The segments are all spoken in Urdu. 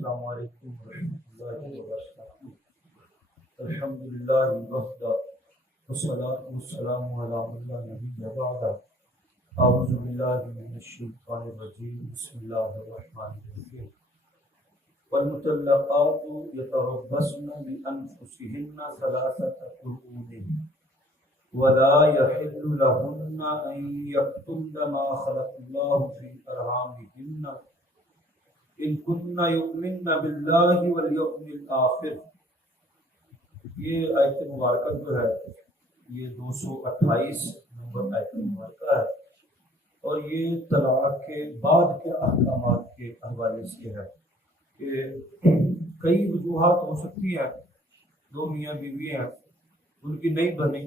السلام علیکم ورحمۃ اللہ وبرکاتہ۔ الحمدللہ وحدہ والصلاۃ والسلام علی من لا نبی بعدہ۔ اعوذ باللہ من الشیطان الرجیم، بسم اللہ الرحمن الرحیم۔ والمطلقات یتربصن بانفسهن ثلاثة قروء ولا يحل لهن ان يكتمن ما خلق الله في ارحامهن ان كن يؤمن بالله واليوم الآخر۔ یہ آیت مبارکہ جو ہے یہ 228 نمبر آیت مبارکہ ہے، اور یہ طلاق کے بعد کے احکامات کے حوالے سے ہے کہ کئی وجوہات ہو سکتی ہیں، دو میاں بیوی ہیں ان کی نہیں بنی،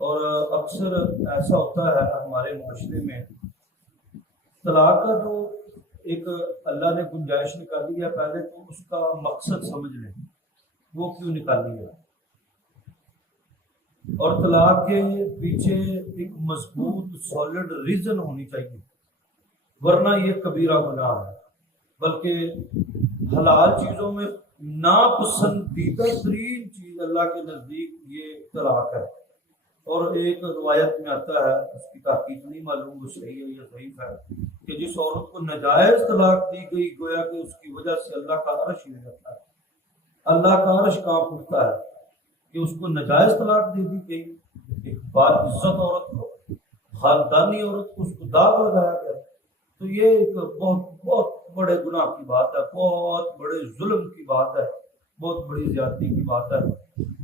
اور اکثر ایسا ہوتا ہے ہمارے معاشرے میں طلاق کا جو ایک اللہ نے گنجائش نکالی ہے، پہلے تو اس کا مقصد سمجھ لیں وہ کیوں نکالی ہے، اور طلاق کے پیچھے ایک مضبوط سالڈ ریزن ہونی چاہیے، ورنہ یہ کبیرہ گناہ ہے۔ بلکہ حلال چیزوں میں ناپسندیدہ ترین چیز اللہ کے نزدیک یہ طلاق ہے، اور ایک روایت میں آتا ہے، اس کی تحقیق نہیں معلوم وہ صحیح ہے یا ضعیف ہے، کہ جس عورت کو ناجائز طلاق دی گئی گویا کہ اس کی وجہ سے اللہ کا عرش ہل جاتا ہے، اللہ کا عرش کانپ اٹھتا ہے کہ اس کو ناجائز طلاق دے دی گئی۔ ایک بات عزت عورت کو، خاندانی عورت کو، اس کو داغ لگایا گیا، تو یہ ایک بہت بہت بڑے گناہ کی بات ہے، بہت بڑے ظلم کی بات ہے، بہت بڑی زیادتی کی بات ہے۔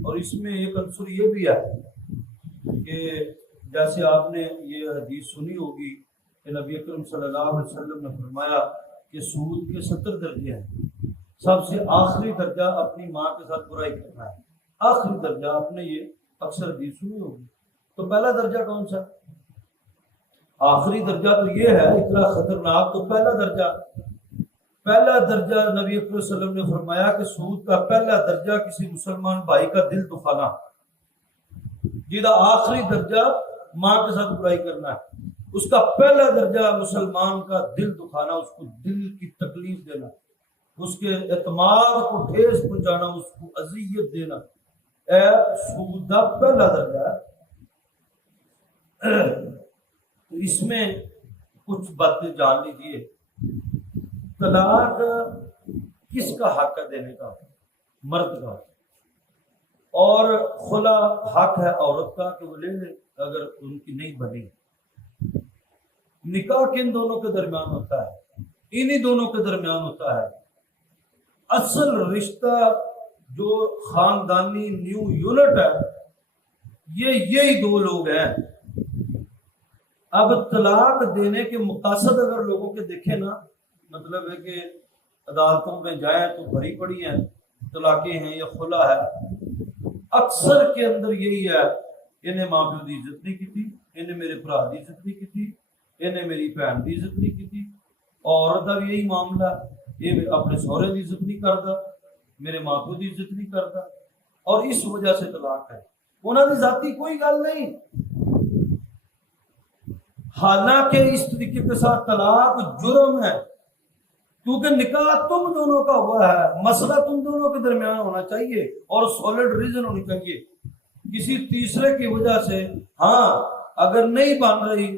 اور اس میں ایک عنصر یہ بھی ہے کہ جیسے آپ نے یہ حدیث سنی ہوگی کہ نبی اکرم صلی اللہ علیہ وسلم نے فرمایا کہ سود کے 70 درجے ہیں، سب سے آخری درجہ اپنی ماں کے ساتھ برائی کرنا ہے، آخری درجہ۔ آپ نے یہ اکثر حدیث سنی ہوگی، تو پہلا درجہ کون سا؟ آخری درجہ تو یہ ہے اتنا خطرناک، تو پہلا درجہ نبی اکرم صلی اللہ علیہ وسلم نے فرمایا کہ سود کا پہلا درجہ کسی مسلمان بھائی کا دل دکھانا، جیدہ آخری درجہ ماں کے ساتھ برائی کرنا ہے، اس کا پہلا درجہ مسلمان کا دل دکھانا، اس کو دل کی تکلیف دینا، اس کے اعتماد کو ٹھیس پہنچانا، اس کو اذیت دینا، اے سود کا پہلا درجہ ہے۔ اس میں کچھ باتیں جان لیجیے۔ طلاق کس کا حق ہے دینے کا؟ مرد کا، اور خلا حق ہے عورت کا کہ وہ لے لے اگر ان کی نہیں بنی۔ نکاح کن دونوں کے درمیان ہوتا ہے؟ انہی دونوں کے درمیان ہوتا ہے۔ اصل رشتہ جو خاندانی نیو یونٹ ہے یہی دو لوگ ہیں۔ اب طلاق دینے کے مقاصد اگر لوگوں کے دیکھیں نا، مطلب ہے کہ عدالتوں میں جائیں تو بھری پڑی ہیں، طلاقیں ہیں یا خلا ہے، اکثر کے اندر یہی ہے، انہیں ماں پیو کی عزت نہیں کی تھی، انہیں میرے بھرا کی عزت نہیں کی تھی، انہیں میری بہن کی عزت نہیں کی تھی، عورت کا بھی یہی معاملہ، یہ اپنے سہرے کی عزت نہیں کرتا، میرے ماں پیو کی عزت نہیں کرتا، اور اس وجہ سے طلاق ہے۔ انہوں نے ذاتی کوئی گل نہیں، حالانکہ اس طریقے کے ساتھ طلاق جرم ہے، کیونکہ نکاح تم دونوں کا ہوا ہے، مسئلہ تم دونوں کے درمیان ہونا چاہیے، اور سالڈ ریزن ہونی چاہیے۔ کسی تیسرے کی وجہ سے ہاں اگر نہیں بن رہی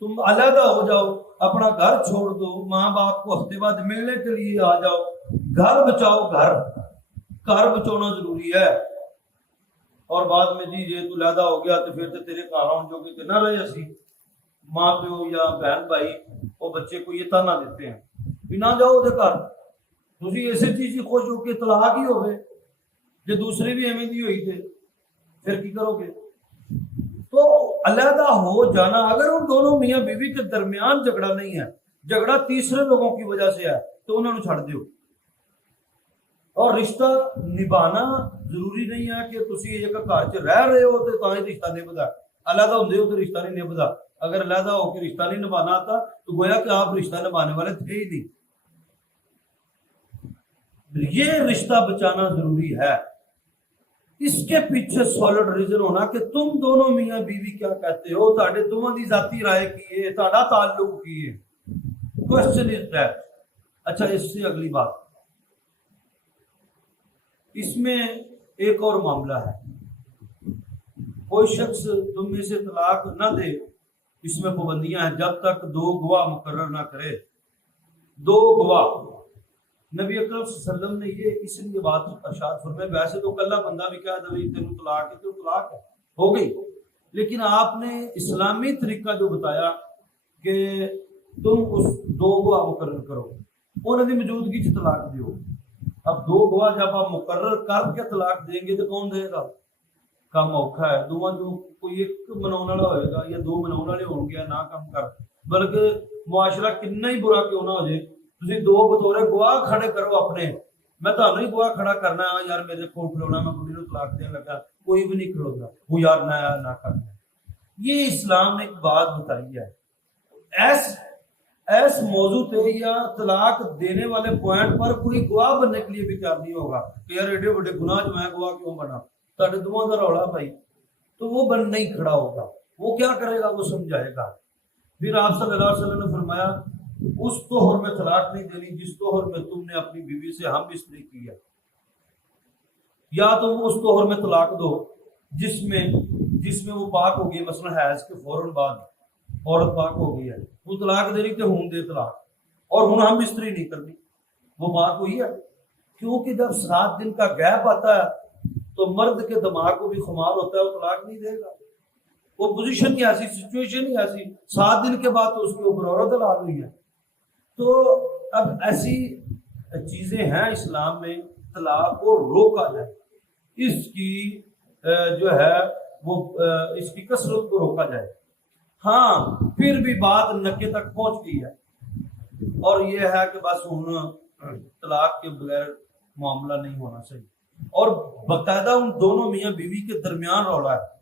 تم علیحدہ ہو جاؤ، اپنا گھر چھوڑ دو، ماں باپ کو ہفتے بعد ملنے کے لیے آ جاؤ، گھر بچاؤ، گھر بچانا ضروری ہے۔ اور بعد میں جی یہ تو علیحدہ ہو گیا تو پھر تو تیرے گھر آن جو کہ نہ رہے، اسی ماں پیو یا بہن بھائی وہ بچے کو یہ تانا دیتے ہیں بھی نہ جاؤ دے گھر، تسی ایسے چیز ہی خوش ہو کے طلاق ہی ہوئے، جو دوسرے بھی ایویں دی ہوئی تھے، پھر کی کرو گے؟ تو علیحدہ ہو جانا، اگر ان دونوں میاں بیوی کے درمیان جھگڑا نہیں ہے، جھگڑا تیسرے لوگوں کی وجہ سے ہے، تو انہوں نے چھڑ دیو۔ اور رشتہ نبھانا ضروری نہیں ہے کہ تسی ایک گھر چ رہ رہے ہو تو تاں رشتہ نبھدا، علیحدہ ہوندے ہو تو رشتہ نہیں نبھدا۔ اگر علیحدہ ہو کے رشتہ نہیں نبھانا آتا تو گویا کہ آپ رشتہ نبھانے والے تھے ہی نہیں۔ یہ رشتہ بچانا ضروری ہے، اس کے پیچھے سالڈ ریزن ہونا کہ تم دونوں میاں بیوی کیا کہتے ہو، تہاڈے دونوں دی ذاتی رائے کی ہے، تہاڈا تعلق کی ہے۔ کوسچن از دیٹ اچھا اس سے اگلی بات، اس میں ایک اور معاملہ ہے، کوئی شخص تم میں سے طلاق نہ دے، اس میں پابندیاں ہیں، جب تک 2 گواہ مقرر نہ کرے۔ 2 گواہ، نبی اکرم صلی اللہ علیہ وسلم نے یہ اس لیے بات ارشاد فرمائی، ویسے تو کلا بندہ بھی کہہ دے تینوں طلاق ہے تو طلاق ہے، ہو گئی، لیکن آپ نے اسلامی طریقہ جو بتایا کہ تم اس 2 گواہ مقرر کرو، انہوں نے موجودگی چ طلاق دیو۔ اب 2 گواہ جب آپ مقرر کر کے طلاق دیں گے تو کون دے گا؟ کم اوکھا ہے، دونوں جو کوئی ایک مناؤن والا ہوئے گا یا 2 مناؤن والے ہون گے نہ کم کر، بلکہ معاشرہ کتنا ہی برا کیوں نہ ہو جائے، تسی 2 بطور گواہ کھڑے کرو اپنے، میں تانوں ہی گواہ کھڑا کرنا ہے یار میرے کو کھلونا میں بڑی نو طلاق دین لگا، کوئی بھی نہیں کھلوتا وہ یار نہ کرنا۔ یہ اسلام نے ایک بات بتائی ہے، ایس موضوع تے یا طلاق دینے والے پوائنٹ پر کوئی گواہ بننے کے لیے بھی تیار نہیں ہوگا کہ یار ایڈے بڑے گناہ جو میں گواہ کیوں بنا، تاڑے دعاں دا رولا بھائی، تو وہ بن نہیں کھڑا ہوگا، وہ کیا کرے گا، وہ سمجھائے گا۔ پھر آپ صلی اللہ علیہ وسلم نے فرمایا اس طہر میں طلاق نہیں دینی جس طہر میں تم نے اپنی بیوی سے ہم بستری کی ہے، یا تم اس طہر میں طلاق دو جس میں وہ پاک ہو گئی، مثلا حیض کے فوراً بعد عورت پاک ہو گئی ہے، وہ طلاق دینی تو ہوں دے طلاق، اور ہوں ہم بستری نہیں کرنی، وہ پاک ہوئی ہے، کیونکہ جب 7 دن کا گیپ آتا ہے تو مرد کے دماغ کو بھی خمار ہوتا ہے، وہ طلاق نہیں دے گا، وہ پوزیشن ہی ایسی، سچویشن ہی ایسی، 7 دن کے بعد تو اس کے اوپر عورت حلال ہوئی ہے۔ تو اب ایسی چیزیں ہیں اسلام میں، طلاق کو روکا جائے، اس کی جو ہے وہ اس کی کثرت کو روکا جائے۔ ہاں پھر بھی بات نکے تک پہنچ گئی ہے، اور یہ ہے کہ بس طلاق کے بغیر معاملہ نہیں ہونا چاہیے، اور باقاعدہ ان دونوں میاں بیوی کے درمیان رولا ہے،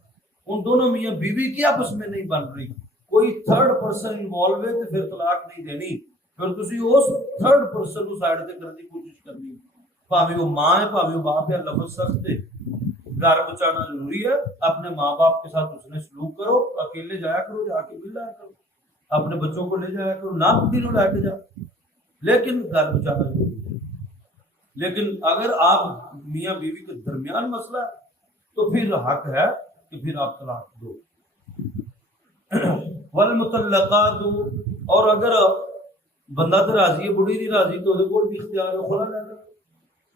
ان دونوں میاں بیوی کی آپس میں نہیں بن رہی، کوئی 3rd پرسن انوالو ہے تو پھر طلاق نہیں دینی، پھر تسی اس 3rd پرسن کو سائڈ تے کرنے کی کوشش کرنی، پاویں وہ ماں ہے پاویں وہ باپ ہے، لفظ سخت ہے، گھر بچانا ضروری ہے، اپنے ماں باپ کے ساتھ اس نے سلوک کرو، اکیلے جایا کرو، جا کے مل جایا کرو، اپنے بچوں کو لے جایا کرو، نہ دنوں لے کے جا، لیکن گھر بچانا ضروری ہے۔ لیکن اگر آپ میاں بیوی کے درمیان مسئلہ ہے تو پھر حق ہے کہ پھر آپ طلاق دو۔ والمطلقات، اور اگر بندہ تو راضی ہے، بڑھی نہیں راضی تو وہ بھی اختیار ہے خلا لے لے،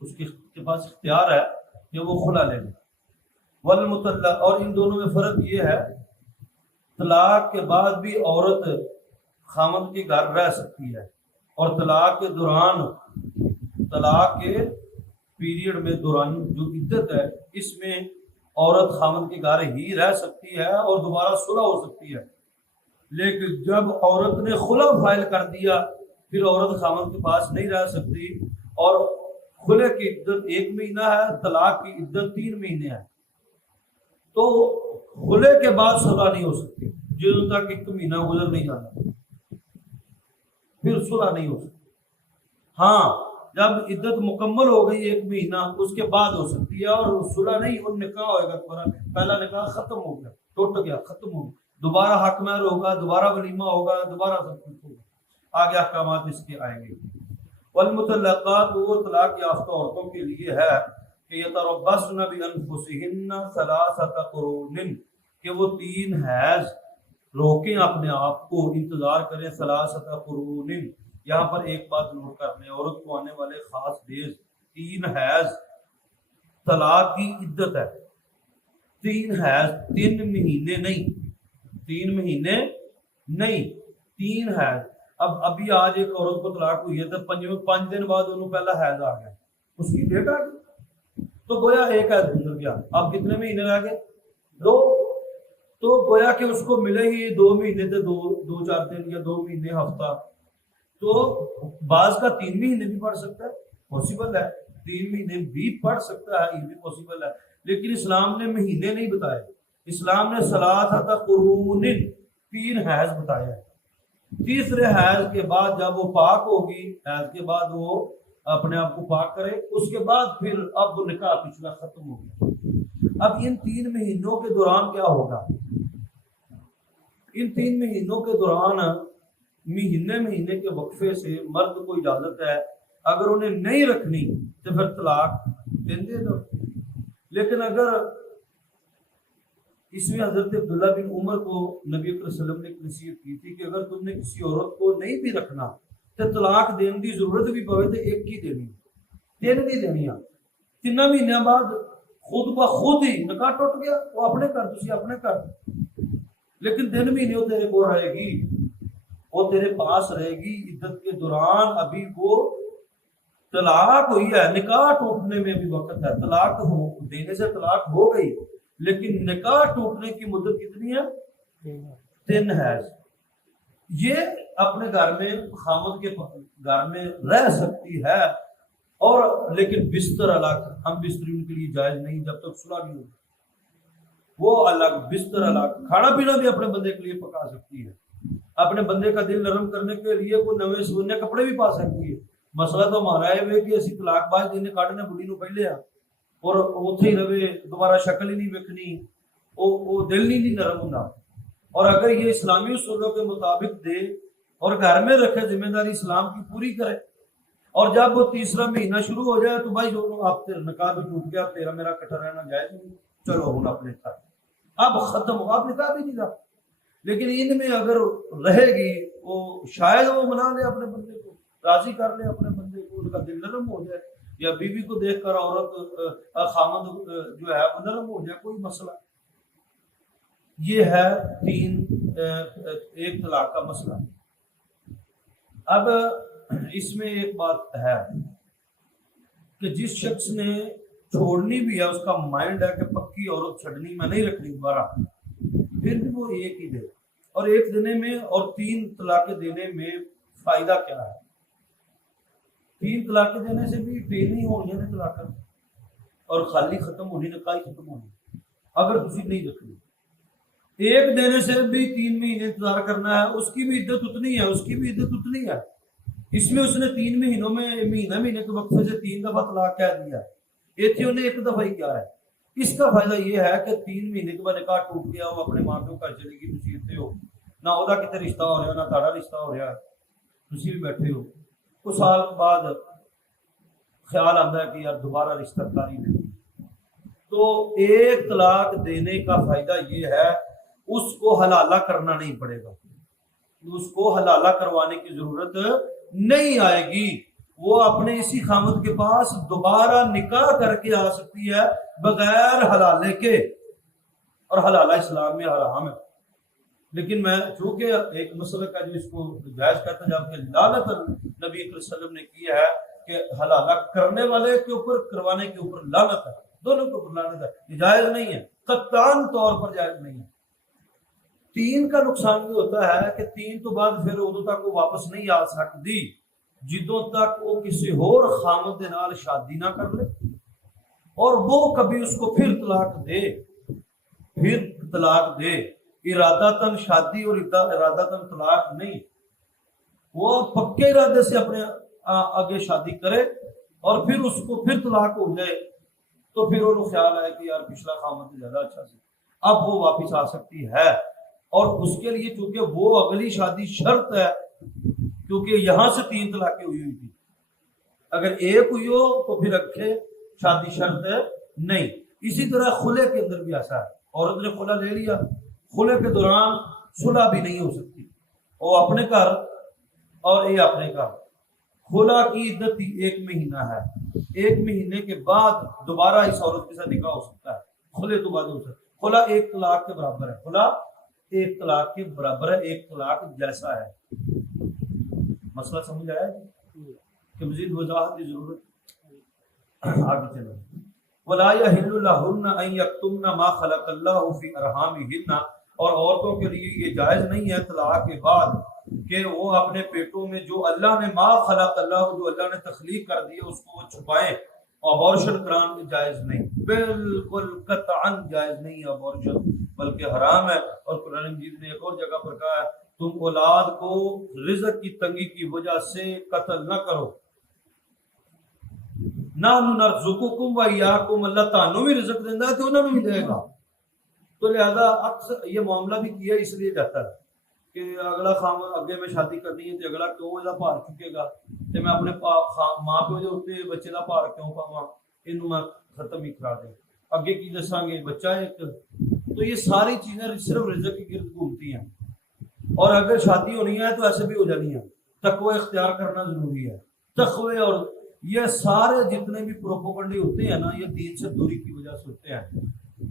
اس کے پاس اختیار ہے کہ وہ خلا لے لے۔ والمطلق، اور ان دونوں میں فرق یہ ہے، طلاق کے بعد بھی عورت خامند کے گھر رہ سکتی ہے، اور طلاق کے دوران، طلاق کے پیریڈ میں دوران جو عدت ہے اس میں عورت خامند کے گھر ہی رہ سکتی ہے اور دوبارہ صلح ہو سکتی ہے، لیکن جب عورت نے خلا فائل کر دیا پھر عورت خامند کے پاس نہیں رہ سکتی، اور خلع کی عدت 1 مہینہ ہے، طلاق کی عدت 3 مہینے ہے، تو خلع کے بعد صلح نہیں ہو سکتی، جب تک 1 مہینہ گزر نہیں جاتا پھر صلح نہیں ہو سکتی۔ ہاں جب عدت مکمل ہو گئی 1 مہینہ اس کے بعد ہو سکتی ہے، اور صلح نہیں، وہ نکاح ہوئے گا، پہلا نکاح ختم ہو گیا، ٹوٹ گیا، ختم ہو گیا، دوبارہ حق مہر ہوگا، دوبارہ ولیمہ ہوگا، دوبارہ سب کچھ ہوگا، آگے احکامات اس کے آئیں گے۔ والمطلقات، وہ طلاق یافتہ عورتوں کے لیے ہے کہ یتربصن بانفسہن 3 قرون، کہ وہ 3 حیض روکیں اپنے آپ کو، انتظار کریں 3 قرون۔ یہاں پر ایک بات نوٹ کر لیں، عورت کو آنے والے خاص ڈیز 3 حیض طلاق کی عدت ہے، 3 حیض، 3 مہینے نہیں، 3 مہینے نہیں، 3 حیض۔ اب ابھی آج ایک عورت کو طلاق ہوئی ہے تو 5 دن بعد انہوں پہلا حیض آ گیا، اس کی ڈیٹ آ گئی، تو گویا ایک حیض گزر گیا، اب کتنے مہینے رہ گئے؟ 2، تو گویا کہ اس کو ملے گی 2 مہینے سے 2-4 دن یا 2 مہینے ہفتہ، تو بعض کا 3 مہینے بھی پڑھ سکتا ہے، پاسبل ہے، 3 مہینے بھی پڑھ سکتا ہے، یہ بھی پاسبل ہے، لیکن اسلام نے مہینے نہیں بتائے، اسلام نے 3 قرون 3 حیض بتایا ہے۔ تیسرے حیض کے بعد جب وہ پاک ہوگی، حیض کے بعد وہ اپنے آپ کو پاک کرے، اس کے بعد پھر اب نکاح پچھلا ختم ہو گیا۔ اب ان 3 مہینوں کے دوران کیا ہوگا؟ ان 3 مہینوں کے دوران مہینے مہینے کے وقفے سے مرد کو اجازت ہے، اگر انہیں نہیں رکھنی تو پھر طلاق دے دو۔ لیکن اگر اس میں حضرت عبداللہ بن عمر کو نبی اکرم صلی اللہ علیہ وسلم نے ایک نصیحت کی تھی کہ اگر تم نے کسی عورت کو نہیں بھی رکھنا تو طلاق دینے کی ضرورت بھی پوے تو ایک ہی دینی، تین نہیں دینی۔ 3 مہینے بعد خود بخود ہی نکاح ٹوٹ گیا، وہ اپنے گھر تسی اپنے گھر، لیکن 3 مہینے وہ تیرے کو رہے گی، وہ تیرے پاس رہے گی۔ عدت کے دوران ابھی وہ طلاق ہوئی ہے، نکاح ٹوٹنے میں بھی وقت ہے، طلاق دینے سے طلاق ہو گئی، لیکن نکاح ٹوٹنے کی مدت کتنی ہے؟ 3 ہے۔ یہ اپنے گھر میں خامد کے گھر میں رہ سکتی ہے، اور لیکن بستر الگ، ہم بستر ان کے لیے جائز نہیں جب تک صلح نہیں ہوگی، وہ الگ بستر الگ۔ کھانا پینا بھی اپنے بندے کے لیے پکا سکتی ہے، اپنے بندے کا دل نرم کرنے کے لیے کوئی نوے سونے کپڑے بھی پا سکتی ہے۔ مسئلہ تو ہمارا ہے کہ اسی طلاق باز دینے کاٹنے بڑی نو پہلے اور اتھے ہی رہے، دوبارہ شکل ہی نہیں ویکھنی، وہ دل نہیں نرم ہونا۔ اور اگر یہ اسلامی اصولوں کے مطابق دے اور گھر میں رکھے، ذمہ داری اسلام کی پوری کرے، اور جب وہ 3 مہینہ شروع ہو جائے تو بھائی جو آپ نکاح بھی ٹوٹ گیا، تیرا میرا اکٹھا رہنا جائز نہیں، چلو ہوں اپنے گھر، اب ختم ہو، آپ نکاح بھی نہیں رہا۔ لیکن ان میں اگر رہے گی، وہ شاید وہ منا لے اپنے بندے کو، راضی کر لے اپنے بندے کو، ان کا دل نرم ہو جائے، یا بیوی کو دیکھ کر عورت خامد جو ہے وہ نرم ہو جائے، کوئی مسئلہ۔ یہ ہے 1 طلاق کا مسئلہ۔ اب اس میں ایک بات ہے کہ جس شخص نے چھوڑنی بھی ہے، اس کا مائنڈ ہے کہ پکی عورت چھڑنی میں نہیں رکھنی دوبارہ، پھر بھی وہ ایک ہی دے، اور ایک دینے میں اور 3 طلاقیں دینے میں فائدہ کیا ہے؟ 3 طلاقیں دینے سے بھی فیل نہیں ہونی ہے طلاق، اور خالی ختم ہونی، نکاح ختم ہونی اگر تسی نہیں رکھنی۔ ایک دینے سے بھی 3 مہینے انتظار کرنا ہے، اس کی بھی عدت اتنی ہے، اس کی بھی عدت اتنی ہے۔ اس میں اس نے 3 مہینوں میں مہینہ کے وقفے سے 3 دفعہ طلاق کہہ دیا، ایتھے انہیں 1 دفعہ ہی کیا ہے۔ اس کا فائدہ یہ ہے کہ 3 مہینے کے بعد نکاح ٹوٹ گیا، وہ اپنے ماں پیو گھر چلے گی، تسی اتنے ہو، نہ وہدا کتے رشتہ ہو رہا، نہ تہاڈا رشتہ ہو رہا، تسی بھی بیٹھے ہو۔ کچھ سال بعد خیال آتا ہے کہ یار دوبارہ رشتہ کاری نہیں، تو 1 طلاق دینے کا فائدہ یہ ہے اس کو حلالہ کرنا نہیں پڑے گا، اس کو حلالہ کروانے کی ضرورت نہیں آئے گی، وہ اپنے اسی خامد کے پاس دوبارہ نکاح کر کے آ سکتی ہے بغیر حلالے کے، اور حلالہ اسلام میں حرام ہے۔ لیکن میں چونکہ ایک مسئلہ کا جو اس کو جائز کرتا ہے، جب کہ لعنت نبی صلی اللہ علیہ وسلم نے کی ہے کہ حلالہ کرنے والے کے اوپر کروانے کے اوپر لعنت ہے، دونوں کے اوپر لعنت ہے، یہ جائز نہیں ہے، قطعاً طور پر جائز نہیں ہے۔ 3 کا نقصان یہ ہوتا ہے کہ 3 تو بعد پھر ادو تک وہ واپس نہیں آ سکتی جدوں تک وہ کسی اور خامد دے نال شادی نہ کر لے، اور وہ کبھی اس کو پھر طلاق دے، ارادتاً شادی اور ارادتاً طلاق نہیں، وہ پکے ارادے سے اپنے آگے شادی کرے اور پھر اس کو پھر طلاق ہو جائے، تو پھر انہوں خیال آئے کہ یار پچھلا خامد زیادہ اچھا سی، اب وہ واپس آ سکتی ہے۔ اور اس کے لیے چونکہ وہ اگلی شادی شرط ہے، کیونکہ یہاں سے 3 طلاقیں ہوئی تھی، اگر ایک ہوئی ہو تو پھر اگلے شادی شرط ہے نہیں۔ اسی طرح خلع کے اندر بھی ایسا ہے، عورت نے خلع لے لیا، خلع کے دوران صلح بھی نہیں ہو سکتی، وہ اپنے گھر اور یہ اپنے گھر۔ خلع کی عدت 1 مہینہ ہے، 1 مہینے کے بعد دوبارہ اس عورت کے ساتھ نکاح ہو سکتا ہے، خلع تو بعد ہو سکتا ہے۔ خلع 1 طلاق کے برابر ہے، خلع 1 طلاق کے برابر ہے، 1 طلاق جیسا ہے۔ مسئلہ سمجھ آیا کہ مزید وضاحت کی ضرورت؟ آگے چلو۔ وَلَا يَحِلُّ لَهُنَّ أَن يَكْتُمْنَ مَا خَلَقَ اللَّهُ فِي أَرْحَامِهِنَّ، اور عورتوں کے لیے یہ جائز نہیں ہے طلاق کے بعد کہ وہ اپنے پیٹوں میں جو اللہ نے ما خلق اللہ، جو اللہ نے تخلیق کر دی ہے، اس کو وہ چھپائیں۔ ابورشن کران جائز نہیں، بالکل قطعاً جائز نہیں ہے ابورشن، بلکہ حرام ہے۔ اور قرآن مجید نے ایک اور جگہ پر کہا ہے تم اولاد کو رزق کی تنگی کی وجہ سے قتل نہ کرو، نحن نرزقکم و ایاکم، اللہ تانوں بھی رزق دیندا ہے تو انہوں نے بھی دے گا۔ تو لہذا اکثر یہ معاملہ بھی کیا اس لیے جاتا ہے کہ اگلا خام اگے میں شادی کرنی ہے تو اگلا کیوں یہ بھار چکے گا، تو میں اپنے ماں پیو کے اتنے بچے کا بھار کیوں پاواں، یہ میں ختم ہی کرا دیں، اگے کی دساں گے بچہ ایک۔ تو یہ ساری چیزیں صرف رزق کے گرد گھومتی ہیں، اور اگر شادی ہونی ہے تو ایسے بھی ہو جانی ہے۔ تقوی اختیار کرنا ضروری ہے، تقوی، اور یہ سارے جتنے بھی پروپیگنڈے ہوتے ہیں نا، یہ دین سے دوری کی وجہ سے ہوتے ہیں۔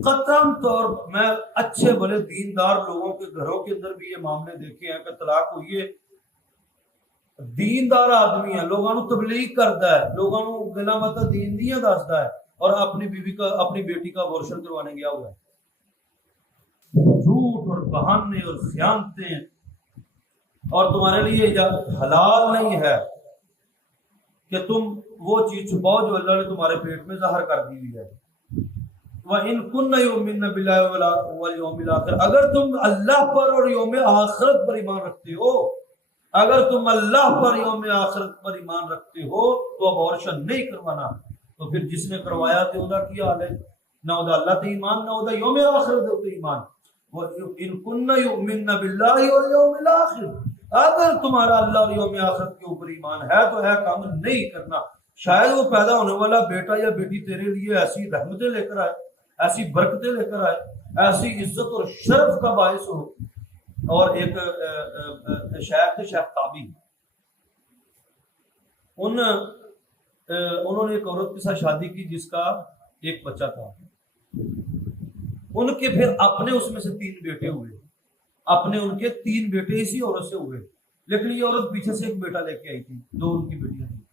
قطعاً طور میں اچھے بھلے دیندار لوگوں کے گھروں کے اندر بھی یہ معاملے دیکھے ہیں کہ طلاق ہوئی ہے، دیندار آدمی ہے، لوگوں کو تبلیغ کرتا ہے، لوگوں کو گلا متا دین دیا دستا ہے، اور اپنی بیوی کا اپنی بیٹی کا ابورشن کروانے گیا ہوا ہے۔ جھوٹ اور بہانے اور خیانتیں، اور تمہارے لیے حلال نہیں ہے کہ تم وہ چیز چھپاؤ جو اللہ نے تمہارے پیٹ میں ظاہر کر دی ہوئی ہے۔ وَإِن كُنَّ يُؤْمِنَّ بِاللَّهِ وَالْيَوْمِ الْآخِرِ، اگر تم اللہ پر اور یوم آخرت پر ایمان رکھتے ہو، اگر تم اللہ پر یوم آخرت پر ایمان رکھتے ہو تو ابورشن نہیں کروانا۔ تو پھر جس نے کروایا تو ادا کیا حال ہے، نہ ادا اللہ تے ایمان، نہ ادا یوم آخرت تے ایمان۔ وَإِن كُنَّ يُؤْمِنَّ بِاللَّهِ وَالْيَوْمِ الْآخِرِ، اگر تمہارا اللہ اور یوم آخرت کے اوپر ایمان ہے تو ہے کام نہیں کرنا۔ شاید وہ پیدا ہونے والا بیٹا یا بیٹی تیرے لیے ایسی رحمتیں لے کر آئے، ایسی برکتیں لے کر آئے، ایسی عزت اور شرف کا باعث ہو۔ اور ایک شیخ تھے، شیخ تابی، انہوں نے ایک عورت کے ساتھ شادی کی جس کا ایک بچہ تھا، ان کے پھر اپنے اس میں سے 3 بیٹے ہوئے، اپنے ان کے 3 بیٹے اسی عورت سے ہوئے، لیکن یہ عورت پیچھے سے ایک بیٹا لے کے آئی تھی، 2 ان کی بیٹیاں تھیں۔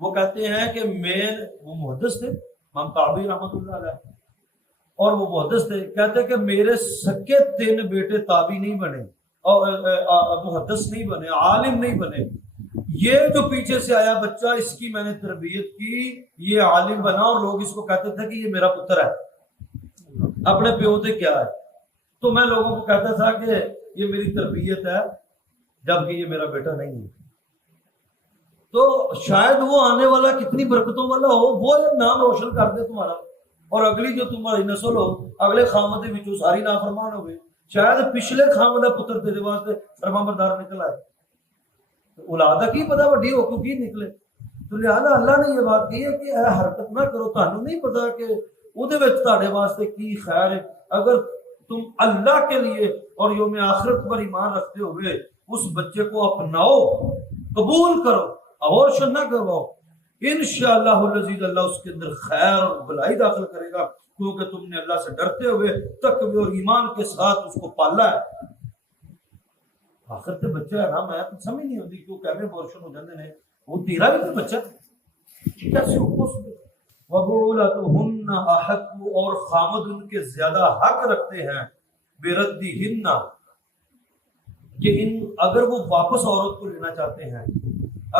وہ کہتے ہیں کہ وہ محدث تھے، امام طحاوی رحمۃ اللہ علیہ، اور وہ محدث تھے، کہتے ہیں کہ میرے سکے 3 بیٹے تابعی نہیں بنے اور محدث نہیں بنے، عالم نہیں بنے، یہ جو پیچھے سے آیا بچہ اس کی میں نے تربیت کی، یہ عالم بنا، اور لوگ اس کو کہتے تھے کہ یہ میرا پتر ہے، اپنے پیو سے کیا ہے، تو میں لوگوں کو کہتا تھا کہ یہ میری تربیت ہے، جبکہ یہ میرا بیٹا نہیں ہے۔ تو شاید وہ آنے والا کتنی برکتوں والا ہو، وہ نام روشن کر دے تمہارا، اور اگلی جو تمہاری نسل ہو، اگلے خامد وچوں ساری نافرمان ہوئے، شاید پچھلے خامد پتر تیرے واسطے فرما بردار نکل آئے، اولاد کی پتہ وڈی ہو کیوں کی نکلے۔ تو لہذا اللہ نے یہ بات کی ہے کہ اے حرکت نہ کرو، تانوں نہیں پتا کہ اودے وچ تہاڈے واسطے کی خیر ہے۔ اگر تم اللہ کے لیے اور یوم آخرت پر ایمان رکھتے ہوئے اس بچے کو اپناؤ، قبول کرو، ابورشن نہ کرواؤ، انشاءاللہ العزیز اللہ اس کے اندر خیر اور بھلائی داخل کرے گا، کیونکہ تم نے اللہ سے ڈرتے ہوئے تقوی اور ایمان کے ساتھ اس کو پالا ہے۔ آخر تے بچہ ہے نا، میں تو سمجھ نہیں ہوتی کیوں کیویں ابورشن ہو جاندے نے، وہ تیرا بھی تو بچہ کیسے ہو سکتا؟ وَبُعُولَتُهُنَّ أَحَقُّ، اور خامد ان کے زیادہ حق رکھتے ہیں، بِرَدِّهِنَّ، کہ اگر وہ واپس عورت کو لینا چاہتے ہیں،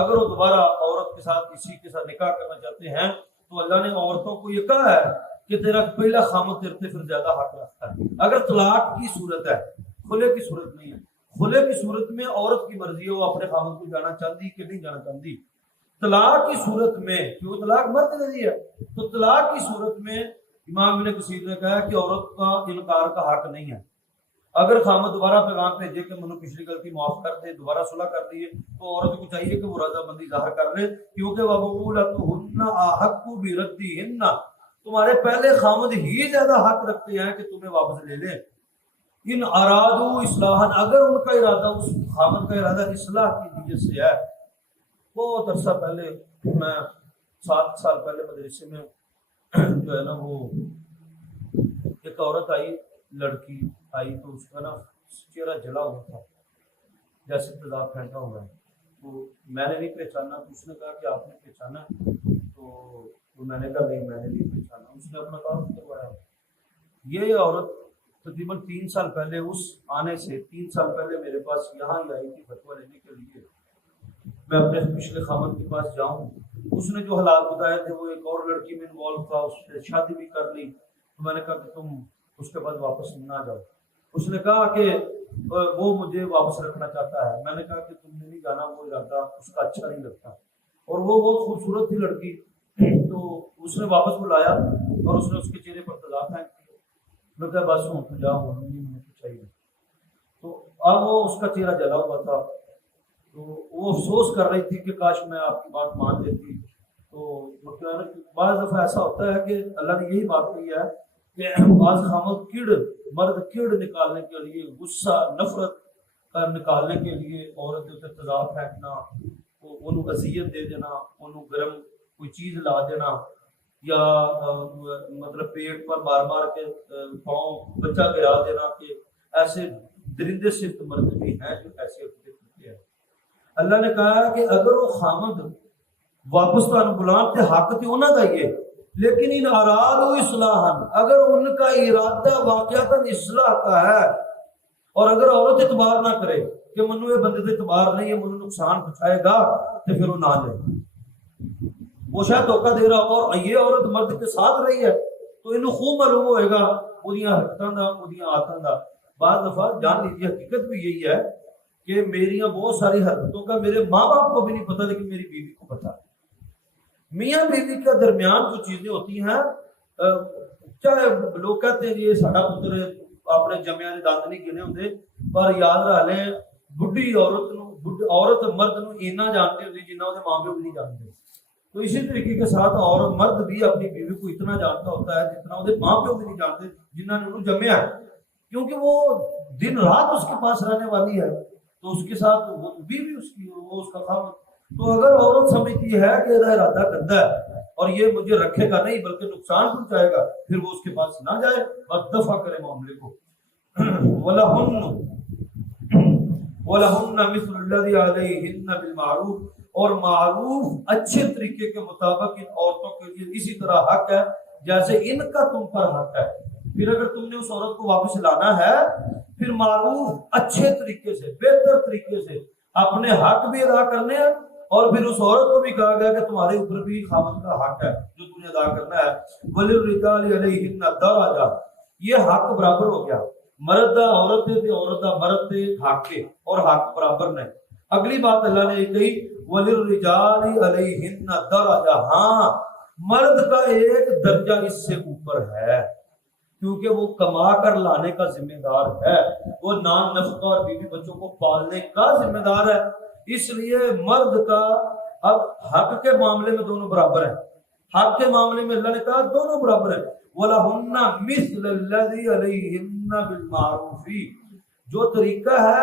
اگر وہ دوبارہ عورت کے ساتھ اسی کے ساتھ نکاح کرنا چاہتے ہیں، تو اللہ نے عورتوں کو یہ کہا ہے کہ تیرا پہلا خامد تیرے پھر زیادہ حق رکھتا ہے۔ اگر طلاق کی صورت ہے، کھلے کی صورت نہیں ہے، کھلے کی صورت میں عورت کی مرضی ہے وہ اپنے خامد کو جانا چاہتی کہ نہیں جانا چاہتی۔ طلاق کی صورت میں، کیونکہ طلاق مرد نے دی ہے، تو طلاق کی صورت میں امام ابن کثیر نے کہا کہ عورت کا انکار کا حق نہیں ہے۔ اگر خامد دوبارہ پیغام بھیجے کہ منو پچھلی غلطی معاف کر دے، دوبارہ صلح کر دیے، تو عورت کو چاہیے کہ وہ رضامندی ظاہر کر لے، کیونکہ وَبُعُولَتُهُنَّ أَحَقُّ بِرَدِّهِنَّ، تمہارے پہلے خامد ہی زیادہ حق رکھتے ہیں کہ تمہیں واپس لے لیں۔ ان ارادو اصلاحا، اگر ان کا ارادہ، اس خامد کا ارادہ اصلاح کی نیت سے ہے۔ بہت عرصہ پہلے، میں 7 سال پہلے مدرسے میں جو ہے نا، وہ ایک عورت آئی، لڑکی آئی، تو اس کا نا چہرہ جلا ہوا تھا جیسے تیزاب پھینکا ہوا ہے، تو میں نے نہیں پہچانا، تو اس نے کہا کہ آپ نے پہچانا، تو میں نے کہا نہیں میں نے نہیں پہچانا، اس نے اپنا کام کروایا۔ یہ عورت تقریباً 3 سال پہلے، اس آنے سے 3 سال پہلے میرے پاس یہاں ہی آئی تھی فتویٰ لینے کے لیے، میں اپنے پچھلے خامد کے پاس جاؤں، اس نے جو حالات بتائے تھے، وہ ایک اور لڑکی میں انوالو تھا، اس سے شادی بھی کر لی، تو میں نے کہا کہ تم اس کے بعد واپس نہ جاؤ۔ اس نے کہا کہ وہ مجھے واپس رکھنا چاہتا ہے، میں نے کہا کہ تم نے نہیں جانا، وہ ارادہ اس کا اچھا نہیں لگتا، اور وہ بہت خوبصورت تھی لڑکی، تو اس نے واپس بلایا اور اس نے اس کے چہرے پر تیزاب پھینک دیا۔ میں کہا بس ہوں تو جاؤ، مجھے تو چاہیے۔ تو اب وہ اس کا چہرہ جلا ہوا تھا، تو وہ افسوس کر رہی تھی کہ کاش میں آپ کی بات مان لیتی۔ تو بعض دفعہ ایسا ہوتا ہے کہ اللہ نے یہی بات کہی ہے کہ بعض خامد مرد کیڑ نکالنے کے لیے، غصہ نفرت نکالنے کے لیے عورت کے تیزاب پھینکنا، انہوں اذیت دے دینا، انہوں گرم کوئی چیز لا دینا، یا مطلب پیٹ پر بار بار کے پاؤں بچہ گرا دینا، کہ ایسے درندے صفت مرد بھی ہیں جو ایسے ہوتے ہیں۔ اللہ نے کہا کہ اگر وہ خامد واپس تو بلان تے حق تے انہاں دا ہی ہے، لیکن ان اراد اصلاحا، اگر ان کا ارادہ واقعتاً اصلاح کا ہے، اور اگر عورت اعتبار نہ کرے کہ منو یہ بندے تے اعتبار نہیں ہے، منو نقصان پہنچائے گا، تو پھر وہ نہ جائے۔ وہ شاید دھوکہ دے رہا اور یہ عورت مرد کے ساتھ رہی ہے تو انہوں خوب معلوم ہوئے گا اودیاں حرکتاں دا، اودیاں آتاں دا۔ بعض دفعہ جان لیجیے حقیقت بھی یہی ہے کہ میری بہت ساری حرکتوں کا میرے ماں باپ کو بھی نہیں پتا، لیکن میری بیوی کو پتا ہے۔ میاں بیوی کے درمیان جو چیزیں ہوتی ہیں، چاہے لوگ کہتے ہیں یہ ساڈا پتر اپنے جمعیاں دے دانت نہیں گنے ہوندے، پر یاد رکھ لیں بڈھی عورت مرد نو اینا جانتے ہوندی جنہ وہ ماں پیو بھی نہیں جانتے۔ تو اسی طریقے کے ساتھ اور مرد بھی اپنی بیوی کو اتنا جانتا ہوتا ہے جتنا وہ ماں پیو بھی نہیں جانتے جنہوں نے انہوں جمیا ہے، کیونکہ وہ دن رات اس کے پاس رہنے والی ہے، تو اس کے ساتھ وہ بیوی اس کی، وہ اس کا خامد۔ تو اگر عورت سمجھتی ہے کہ یہ ارادہ گندا ہے اور یہ مجھے رکھے گا نہیں بلکہ نقصان پہنچائے گا، پھر وہ اس کے پاس نہ جائے اور دفع کرے معاملے کو۔ وَلَهُنَّ مِثْلُ الَّذِي عَلَيْهِنَّ بِالْمَعْرُوفِ، اور معروف اچھے طریقے کے مطابق ان عورتوں کے لیے اسی طرح حق ہے جیسے ان کا تم پر حق ہے۔ پھر اگر تم نے اس عورت کو واپس لانا ہے، پھر معروف اچھے طریقے سے، بہتر طریقے سے اپنے حق بھی ادا کرنے ہیں، اور پھر اس عورت کو بھی کہا گیا کہ تمہارے اوپر بھی خاوند کا حق ہے جو تمہیں ادا کرنا ہے۔ وَلِلرِّجَالِ عَلَيْهِنَّ دَرَجَةٌ، یہ حق برابر ہو گیا، مرد دا عورت دے تے عورت دا مرد دے حق کے، اور حق برابر نے۔ اگلی بات اللہ نے یہ کہی وَلِلرِّجَالِ عَلَيْهِنَّ دَرَجَةٌ، ہاں مرد کا ایک درجہ اس سے اوپر ہے، کیونکہ وہ کما کر لانے کا ذمہ دار ہے، وہ نان نفقہ اور بیوی بچوں کو پالنے کا ذمہ دار ہے، اس لیے مرد کا اب حق کے معاملے میں دونوں برابر ہیں۔ حق کے معاملے میں اللہ نے کہا دونوں برابر ہیں۔ وَلَهُنَّ مِثْلَ الَّذِي عَلَيْهِنَّ بِالْمَعْرُوفِ، جو طریقہ ہے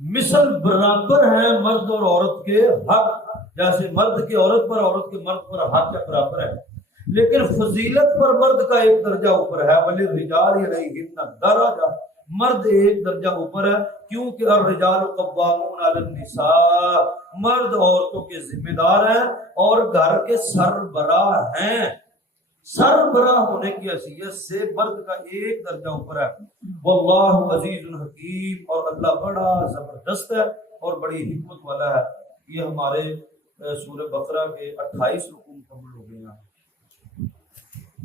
مثل برابر ہیں مرد اور عورت کے حق، جیسے مرد کے عورت پر، عورت کے مرد پر حق ہے برابر ہے، لیکن فضیلت پر مرد کا ایک درجہ اوپر ہے۔ وَلِلرِّجَالِ عَلَيْهِنَّ دَرَجَةٌ، مرد ایک درجہ اوپر ہے، کیونکہ الرجال قوامون علی النساء، مرد عورتوں کے ذمہ دار ہیں اور گھر کے سربراہ ہیں۔ سربراہ ہونے کی حیثیت سے مرد کا ایک درجہ اوپر ہے۔ واللہ عزیز حکیم، اور اللہ بڑا زبردست ہے اور بڑی حکمت والا ہے۔ یہ ہمارے سورہ بقرہ کے 28 رکوع مکمل ہو گئے۔